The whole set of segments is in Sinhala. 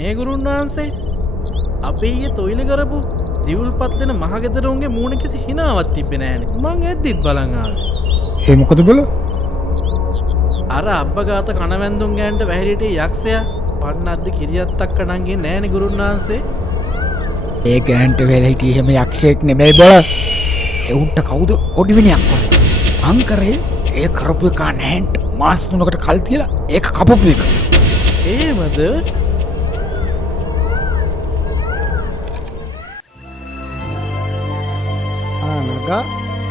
ඒ ගුරුන් වහන්සේ අපේ ඒ තොයිල කරපු දිවුල් පත්ලෙන මහගෙදරුන්ගේ මූුණ කිසි හිනාවත් තිබෙන ෑන මං ඇද්දිත් බලංආාව ඒ මොකද බල අර අබ්බගාත කනවැන්දුම් ගෑන්ට වැහිරිට යක්ෂය පන්න අද්ද කිරියත්තක් කනන්ගේ නෑන ගුරුන් වහන්සේ ඒ ගෑන්ට වෙල හිටියහෙම යක්ෂයෙක් නෙමෙයි බල එවුන්ට කවුද ඔඩිවිනියක් අංකරේ ඒ කරපු එකා නැහන්ට මාස් තුනකට කල් තියලා ඒක කපපු එක ඒමද නග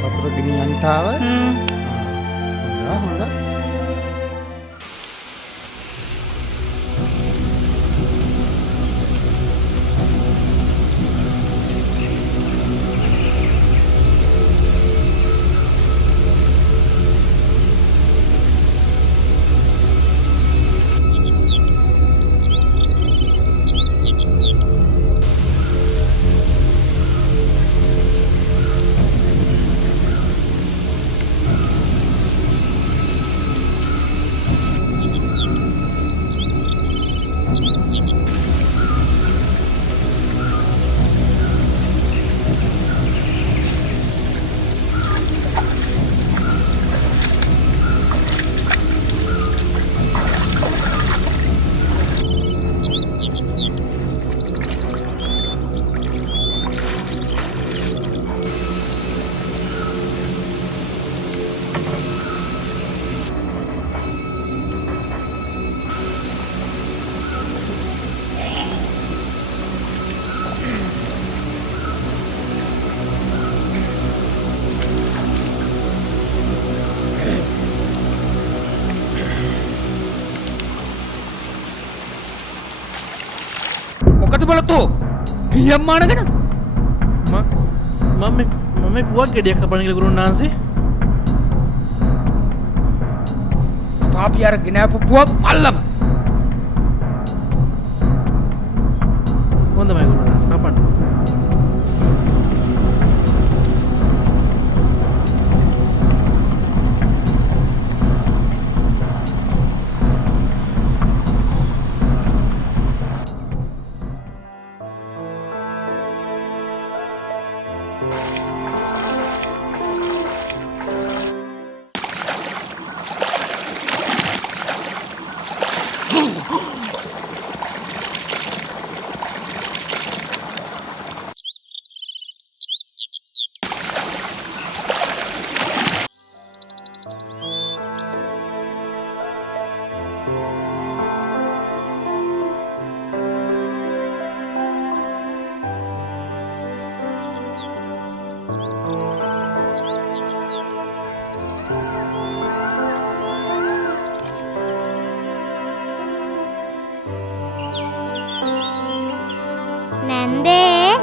වතුර ගිනියන්ටාව හොඳ මොකද බලතෝ පියම්මානගෙන මම පුවක් ගෙඩියක් කපනගල ගුරුන් වහන්සේ පාපි අර ගෙනපු පුවක් මල්ලම හොඳමයි ගුරුන් වහන්සේ කපන්න නැන්දේ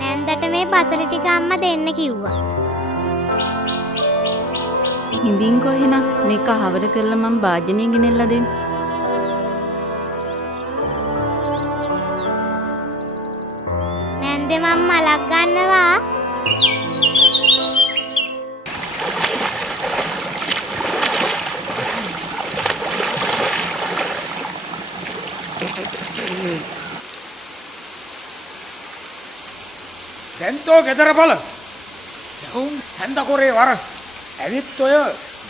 නැන්දට මේ පතල ටික අම්මා දෙන්න කිව්වා. හිඳින්කෝ එහෙනම් මේක හවර කරලා මම භාජනය ගෙනල්ලා දෙන්න. නැන්දේ මම මලක් ගන්නවා. දැන්තෝ ගෙදර බල යවුන් හැන්දකොරේ වර ඇවිත් ඔය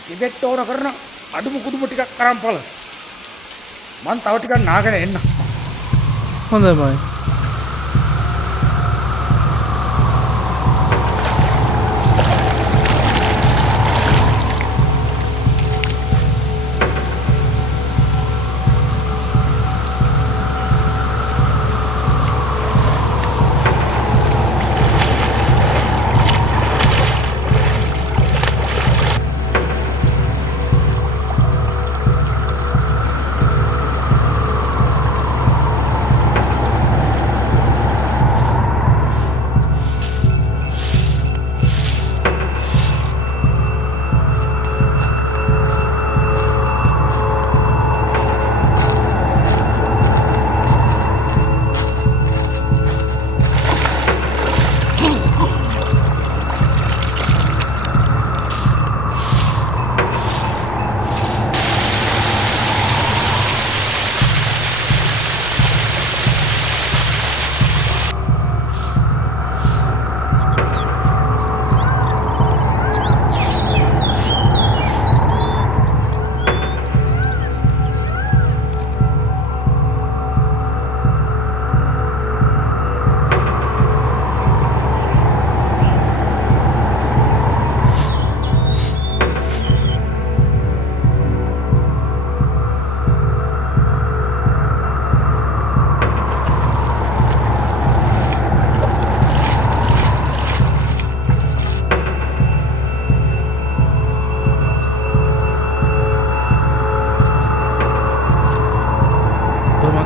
ගෙදෙට්ට ඕන කරන අඩුම කුඩුම ටිකක් කරන් පල මං තව ටිකක් නාගෙන එන්න හොඳමයි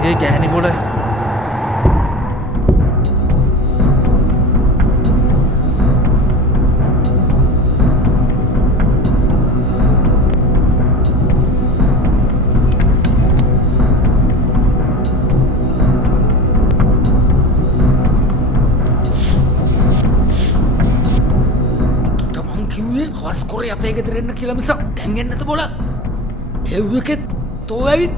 මගේ ගෑණි බොල හවස් කොරේ අපේ ගෙදර එන්න කියලා මිසක් දැන් එන්නද බොල? එව් එකෙත් තෝ ඇවිත්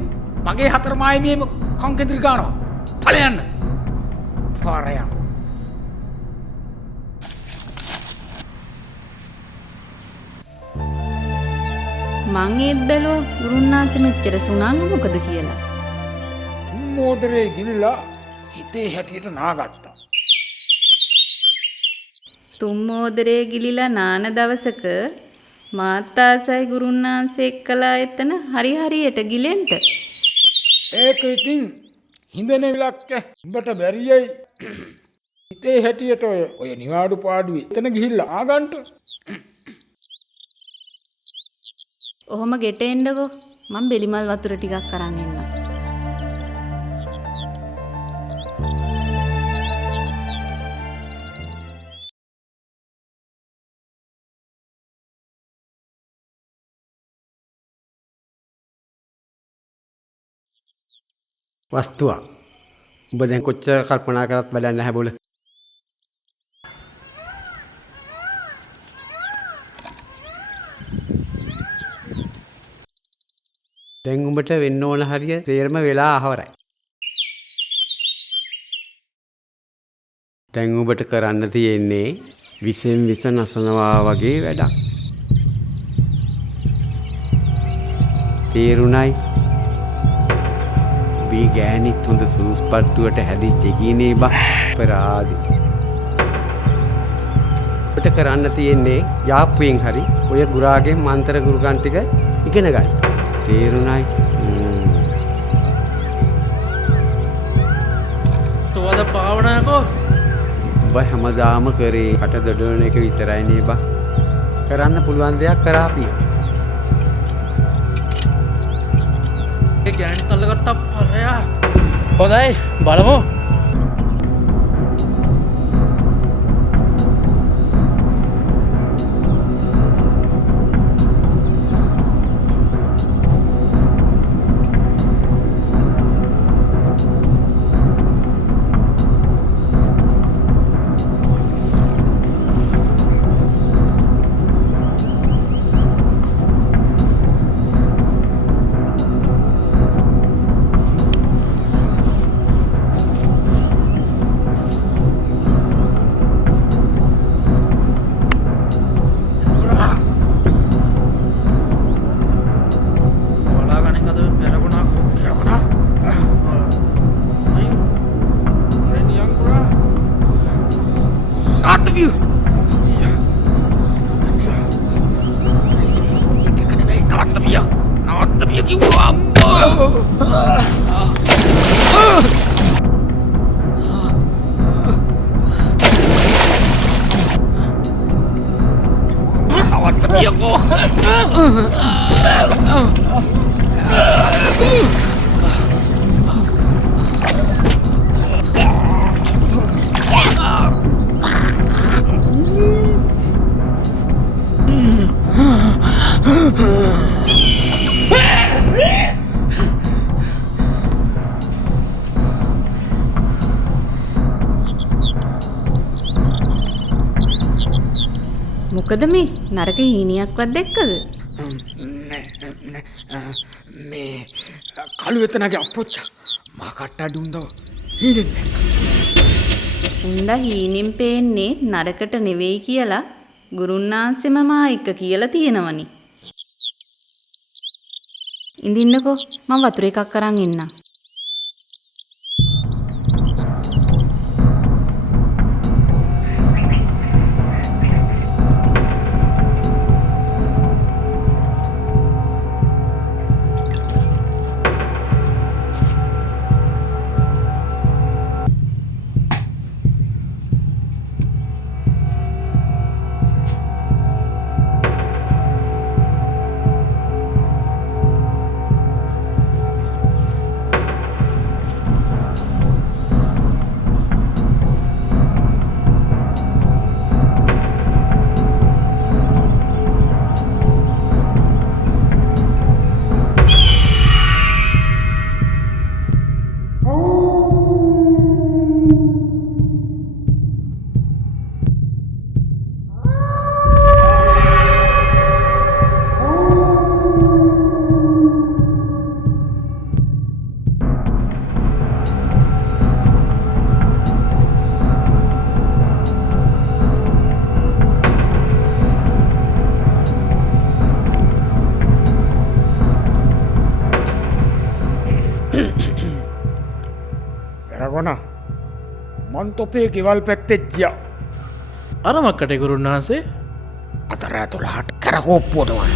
මගේ හතර මායමියේම කංකෙදිරි ගන්නවා. ඵලයන්. පාරයන්. මං ඒත් බැලුවා ගුරුන්නාන්සේ මෙච්චර සුණංග මොකද කියලා. මෝදරේ ගිවිලා හිතේ හැටියට නාගත්තා. තුම්මෝදරේ ගිලිලා නාන දවසක මාත්තාසයි ගුරුන්නාන්සේ එක්කලා එතන හරි හරියට ගිලෙන්ට. ඒක ඉතින් හිඳන විලක්ක උඹට බැරියයි. හිතේ හැටියට ඔය නිවාඩු පාඩුවේ එතන ගිහිල්ලා ආගන්ට. ඔහොම ගෙට එන්නකෝ. මං බෙලිමල් වතුර ටිකක් අරන් එන්නම්. වස්තුවක්. උඹ දැන් කොච්චර කල්පනා කරත් වැඩක් නැහැ බොල. දැන් උඹට වෙන්න ඕන හරිය තේරම වෙලා අහවරයි. දැන් උඹට කරන්න තියෙන්නේ විසෙන් විස නසනවා වගේ වැඩක්. තේරුණයි? මේ ගෑනිත් හොඳ සූස්පට්ටුවට හැදිච්ච ගිනේ බා අපරාධි. ඔබට කරන්න තියෙන්නේ යාප්පුවෙන් හරි ඔය ගුරාගේ මන්ත්‍ර ගුරුකන් ටික ඉගෙන ගන්න. තේරුණයි? තෝද පාවනාකෝ ඔබ හැමදාම කරේ කට දොඩවන එක විතරයි නේ බා. කරන්න පුළුවන් දෙයක් කරාපිය. ගෑන් තල්ලගත්තා පරයා. හොඳයි බලමු. මොකද මේ නරක හීනියක්වත් දැක්කද? මේ කළු එතනගේ අප්පොච්චා මා කට්ටඩි උන්දව හීනෙන් දැක්ක. උන්ද හීනෙන් පේන්නේ නරකට නෙවෙයි කියලා ගුරුන්නාන්සෙම මා එක්ක කියලා තියෙනවනි. ඉඳින්නකෝ මම වතුර එකක් අරන් එන්නම්. බැරගොන මන් තොපේ ගෙවල් පැත්තෙච්ජිය අරමක්කට ගුරුන් වහන්සේ අතර ඇතුළහට කැරකෝප්පුවට වන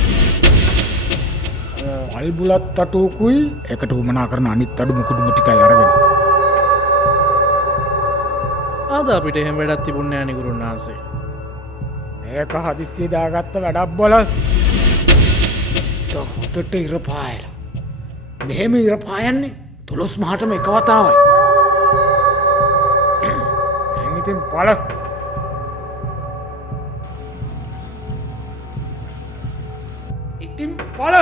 අල්බුලත් අටුකුයි එකට උමනා කරන අනිත් අඩු මුකුඩුම ටිකයි අරගෙන ආද අපිට එහෙම වැඩක් තිබුණේ නැහැ නේ ගුරුන් වහන්සේ. මේක හදිස්සිය දාගත්ත වැඩක් බල හොතට ඉර පායලා මෙහෙම ඉර පායන්නේ තුළොස් මහටම එක වතාවයි ඉතින් පල ඉතින් පල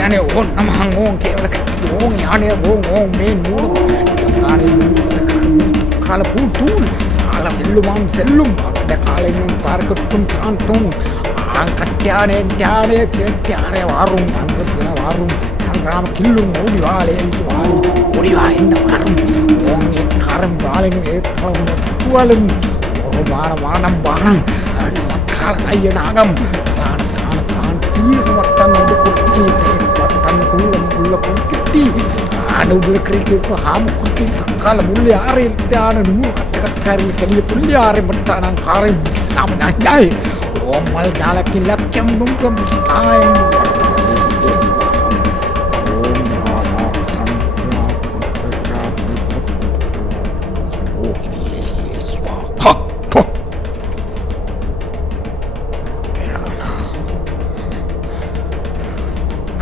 යනේ ඕන් නමහන් ඕන් කේවල කට්ටි ඕන් යනේ ඕන් මේ නූල කාල පුතුල් කාල මෙල්ලුම් සෙල්ලුම් අපද කාලෙන් පාරකට්ටුම් තාන්තුම් ආන් කට්ටානේ ත්‍යානේ වාරුම් අංගතන වාරුම් සංග්‍රාම කිල්ලුම් ඕඩි වාලේ ඕඩි වාින්න වාරුම් ඕන් ඒ කාරම් වාලෙන් ඒ තරම් තුවලම් වානම් කාල අයිය නාගම් කාන තීර වට්ටන් උඩ කුට්ටි ulla kutti ana udah kerikil ko ham kutti takkala mulle are ittana nu kakkari kaliya pulle are mattanang kare sam nai omal galakin lakkam bum kam style yes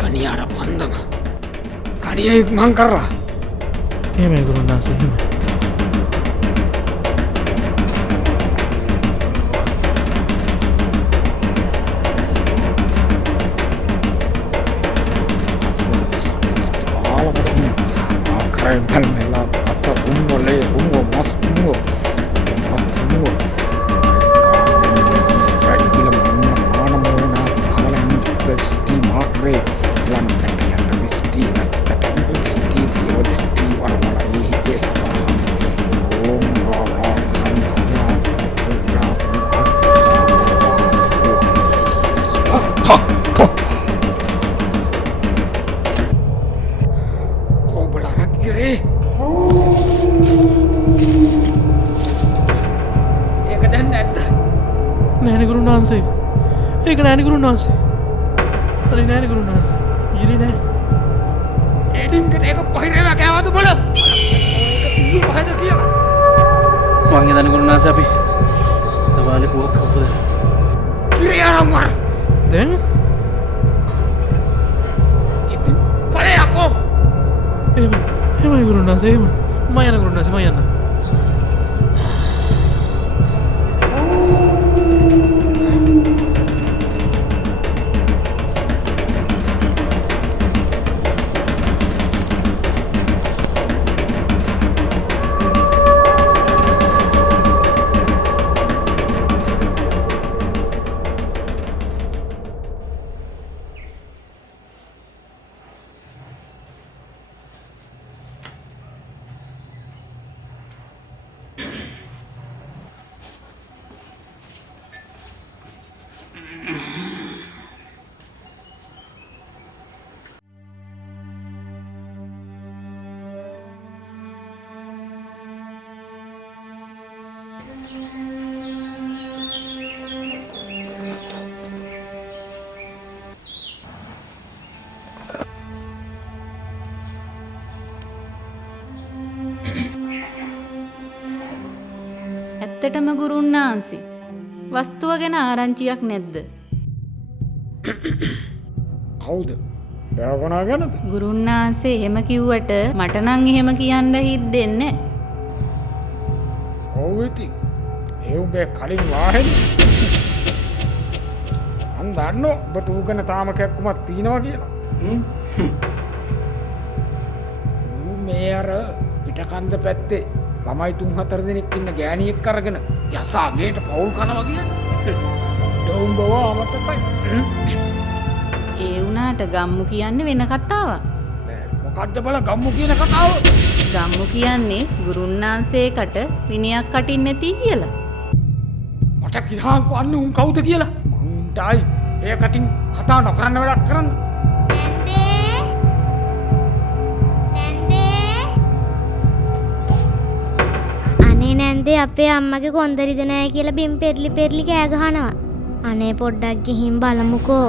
kaniara pandana kaniya man karla එහෙමයි ගුරුන් වහන්සේ එහෙමයි. keren lah atau ungu le ungu mas ungu kayak film mana mana kalian besti makre lan yang besti besti besti warna ini yes නෑනේ ගුරුන් වහන්සේ. ඒක නෑනේ ගුරුන් වහන්සේ. හරි නෑනේ ගුරුන් වහන්සේ. ගිරේ නෑ. එඩින්කට ඒක පහිරේලා කෑවද බල? ඒක පිළි පහද කියලා. මං හිතන්නේ ගුරුන් වහන්සේ අපි දවාලේ පුවක් කවුද? ගිරේ ආරම් වර. දැන් ඉතින් පලේ යකෝ. එහෙමයි ගුරුන් වහන්සේ එහෙම. මම යන ගුරුන් වහන්සේ මම යන්න. ඇත්තටම ගුරුන් වහන්සේ වස්තුව ගැන ආරංචියක් නැද්ද? කවුද? බෑගොනා ගැනද? ගුරුන් වහන්සේ එහෙම කිව්වට මට නම් එහෙම කියන්න හිතෙන්නේ නැහැ. ඔව් ඉතින් ඒ උඹේ කලින් වාහෙන්නේ. මන් දන්නෝ ඔබට ඌ ගැන තාම කැක්කුමක් තියෙනවා කියලා. ඌ මේ අර පිටකන්ද පැත්තේ ළමයි 3-4 දෙනෙක් ඉන්න ගෑණියෙක් අරගෙන යසා ගේට පවුල් කනවා කියන්නේ. ඩෝම්බව අමතකයි. ඒ වුණාට ගම්මු කියන්නේ වෙන කතාවක්. මොකද්ද බල ගම්මු කියන කතාව? ගම්මු කියන්නේ ගුරුන්නාන්සේකට විනයක් කටින් නැති කියලා. මට කියාංකෝ අන්න උන් කවුද කියලා. මං උන්ටයි ඒ කටින් කතා නොකරන්න වැඩක් කරන්න. අනේ නැන්දේ අපේ අම්මගේ කොන්දරිද නෑ කියලා බිම් පෙරලි පෙරලි කෑ ගහනවා. අනේ පොඩ්ඩක් ගිහින් බලමුකෝ.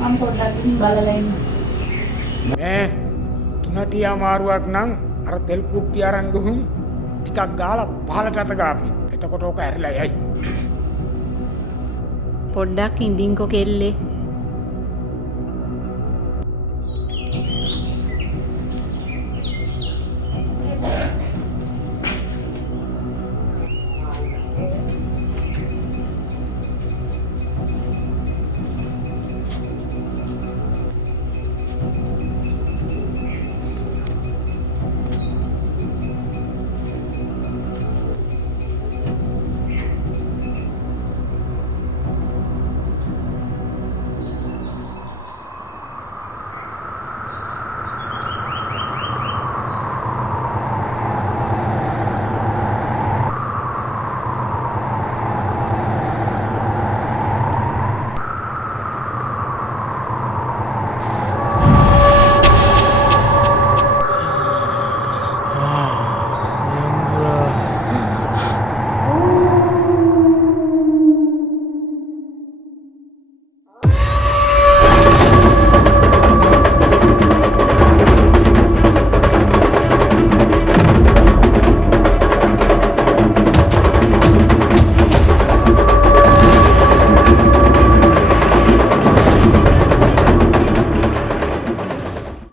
මම පොඩ්ඩක් ගිහින් බලලා එන්න. මේ තුනටිය අමාරුවක් නම් අර තෙල් කුප්පිය අරන් ගහුම් ටිකක් ගාලා පහලට අත ගාපි. එතකොට ඕක ඇරිලා යයි. පොඩ්ඩක් ඉඳින්කෝ කෙල්ලේ.